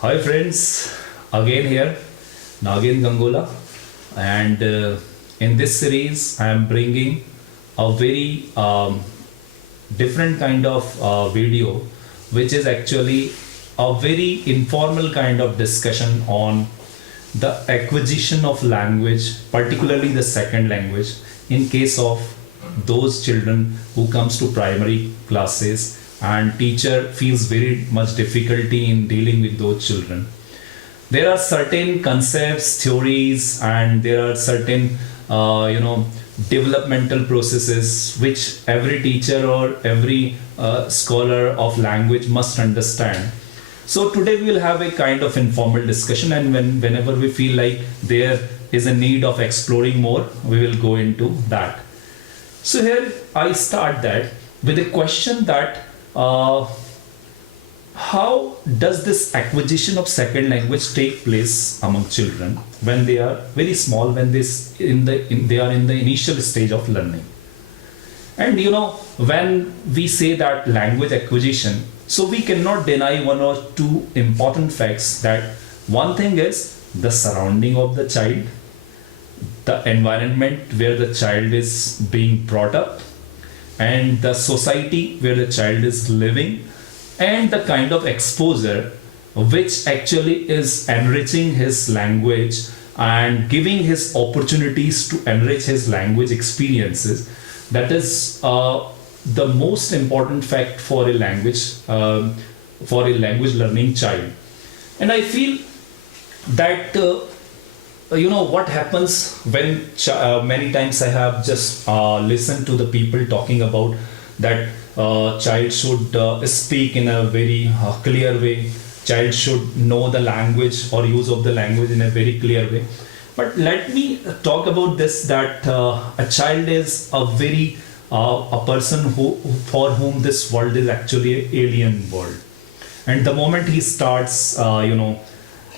Hi friends, again here, Nagendra Gangola, and in this series I am bringing a very different kind of video, which is actually a very informal kind of discussion on the acquisition of language, particularly the second language, in case of those children who comes to primary classes and teacher feels very much difficulty in dealing with those children. There are certain concepts, theories, and there are certain developmental processes which every teacher or every scholar of language must understand. So today we will have a kind of informal discussion, and whenever we feel like there is a need of exploring more, we will go into that. So here I start that with a question that how does this acquisition of second language take place among children when they are very small, when they are in the initial stage of learning? And when we say that language acquisition, so we cannot deny one or two important facts. That one thing is the surrounding of the child, the environment where the child is being brought up, and the society where the child is living, and the kind of exposure which actually is enriching his language and giving his opportunities to enrich his language experiences. That is the most important fact for a language learning child. And I feel that what happens when many times I have just listened to the people talking about that child should speak in a very clear way, child should know the language or use of the language in a very clear way. But let me talk about this, that a child is a person for whom this world is actually an alien world. And the moment he starts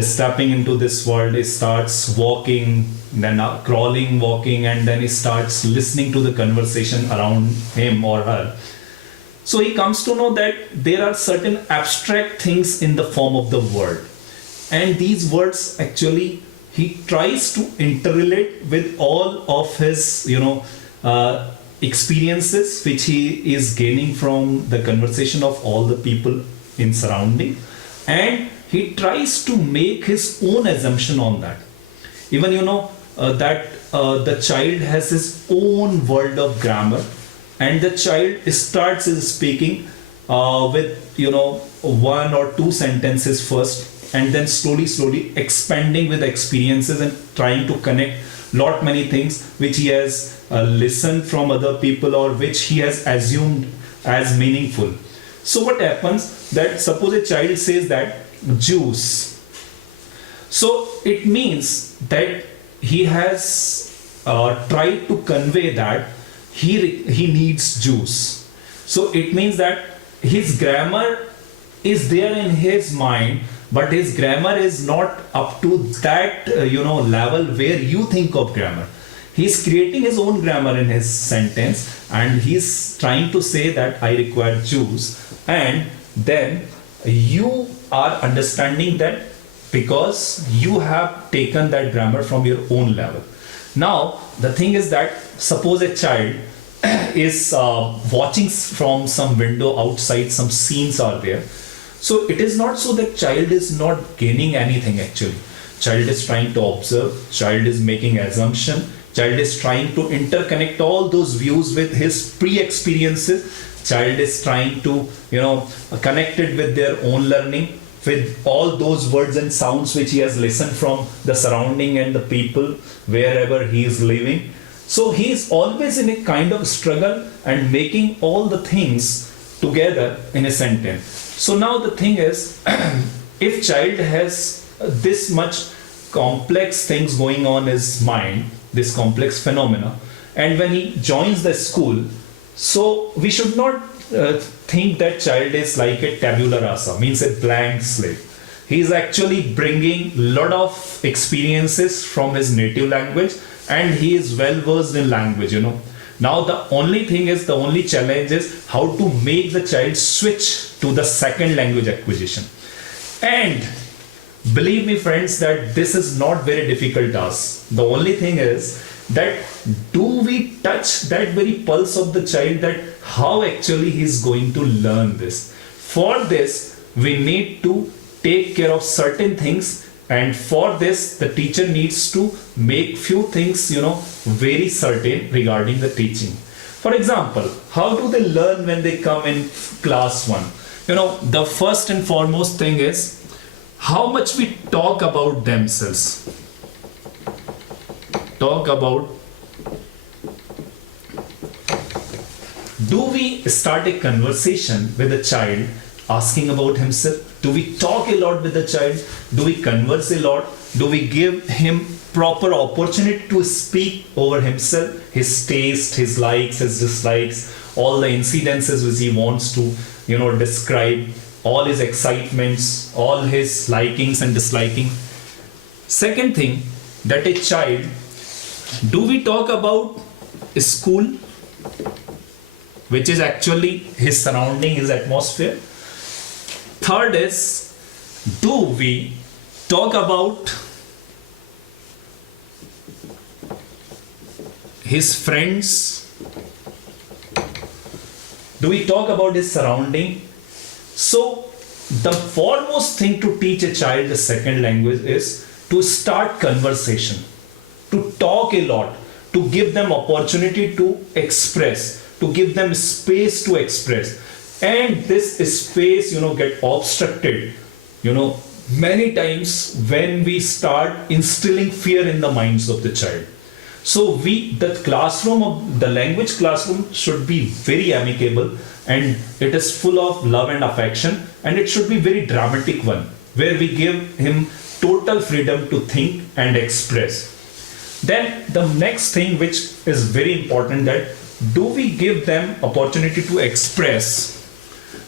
stepping into this world, he starts walking, then crawling, walking, and then he starts listening to the conversation around him or her. So he comes to know that there are certain abstract things in the form of the word, and these words actually he tries to interrelate with all of his experiences which he is gaining from the conversation of all the people in surrounding, and he tries to make his own assumption on that. Even that the child has his own world of grammar, and the child starts his speaking with one or two sentences first, and then slowly expanding with experiences and trying to connect many things which he has listened from other people or which he has assumed as meaningful. So what happens, that suppose a child says that juice, so it means that he has tried to convey that he needs juice. So it means that his grammar is there in his mind, but his grammar is not up to that level where you think of grammar. He's creating his own grammar in his sentence, and he's trying to say that I require juice, and then you are understanding that because you have taken that grammar from your own level. Now the thing is that suppose a child is watching from some window outside, some scenes are there. So it is not so that child is not gaining anything actually. Child is trying to observe, child is making assumption, child is trying to interconnect all those views with his pre-experiences, child is trying to connect it with their own learning, with all those words and sounds which he has listened from the surrounding and the people wherever he is living. So he is always in a kind of struggle and making all the things together in a sentence. So now the thing is, if child has this much complex things going on in his mind, this complex phenomena, and when he joins the school, so we should not think that child is like a tabula rasa, means a blank slate. He is actually bringing lot of experiences from his native language, and he is well versed in language. Now the only challenge is how to make the child switch to the second language acquisition. And Believe me friends that this is not very difficult task. The only thing is that do we touch that very pulse of the child, that how actually he is going to learn this. For this we need to take care of certain things, and for this the teacher needs to make few things very certain regarding the teaching. For example, how do they learn when they come in class 1? The first and foremost thing is how much we talk about themselves. Do we start a conversation with a child asking about himself? Do we talk a lot with the child? Do we converse a lot? Do we give him proper opportunity to speak over himself, his taste, his likes, his dislikes, all the incidences which he wants to describe, all his excitements, all his likings and disliking? Second thing, that a child, do we talk about school, which is actually his surrounding, his atmosphere? Third is, do we talk about his friends? Do we talk about his surrounding? So the foremost thing to teach a child the second language is to start conversation, to talk a lot, to give them opportunity to express, to give them space to express. And this space get obstructed many times when we start instilling fear in the minds of the child. So the language classroom should be very amicable, and it is full of love and affection, and it should be very dramatic one, where we give him total freedom to think and express. Then the next thing which is very important, that do we give them opportunity to express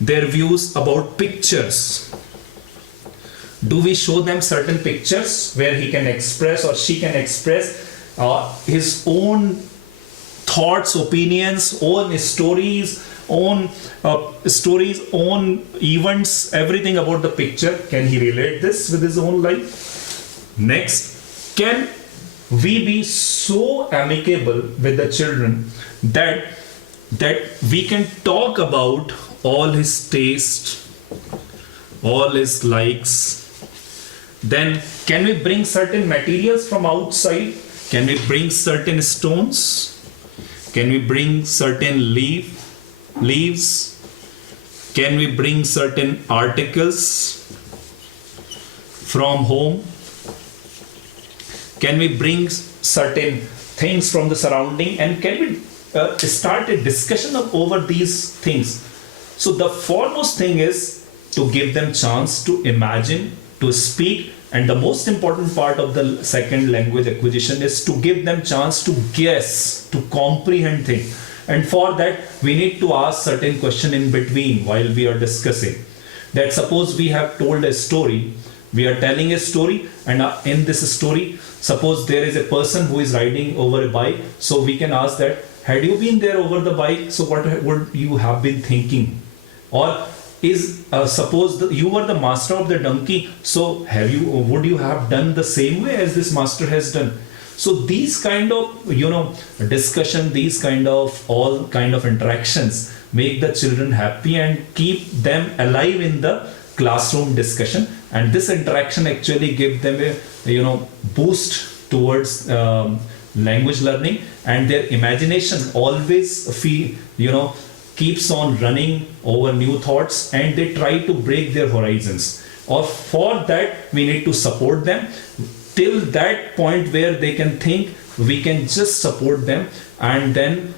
their views about pictures? Do we show them certain pictures where he can express or she can express his own thoughts, opinions, own stories, own events, everything about the picture? Can he relate this with his own life? Next, can we be so amicable with the children that we can talk about all his taste, all his likes? Then can we bring certain materials from outside? Can we bring certain stones? Can we bring certain leaves? Can we bring certain articles from home? Can we bring certain things from the surrounding, and can we start a discussion over these things? So the foremost thing is to give them chance to imagine, to speak, and the most important part of the second language acquisition is to give them chance to guess, to comprehend things. And for that we need to ask certain question in between while we are discussing. That suppose we have told a story, we are telling a story, and in this story, suppose there is a person who is riding over a bike, so we can ask that, had you been there over the bike, so what would you have been thinking? Or suppose you were the master of the donkey, so would you have done the same way as this master has done? So these kind of discussion, these kind of interactions make the children happy and keep them alive in the classroom discussion, and this interaction actually give them a boost towards language learning, and their imagination always keeps on running over new thoughts, and they try to break their horizons. Or for that we need to support them till that point where they can think. We can just support them, and then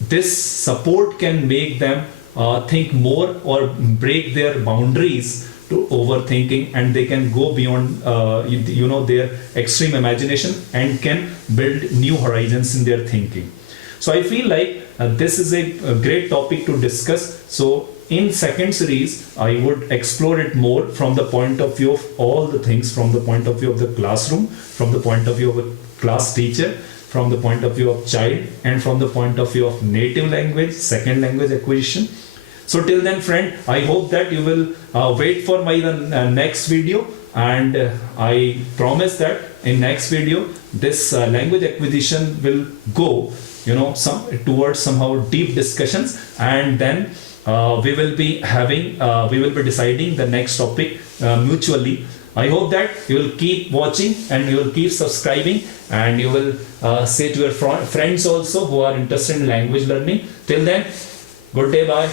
this support can make them think more or break their boundaries to overthinking, and they can go beyond their extreme imagination and can build new horizons in their thinking. So I feel like this is a great topic to discuss. So in second series I would explore it more from the point of view of all the things, from the point of view of the classroom, from the point of view of a class teacher, from the point of view of child, and from the point of view of native language, second language acquisition. So till then friend, I hope that you will wait for my next video, and I promise that in next video this language acquisition will go, some towards somehow deep discussions, and then we will be deciding the next topic mutually. I hope that you will keep watching and you will keep subscribing, and you will say to your friends also who are interested in language learning. Till then, good day, bye.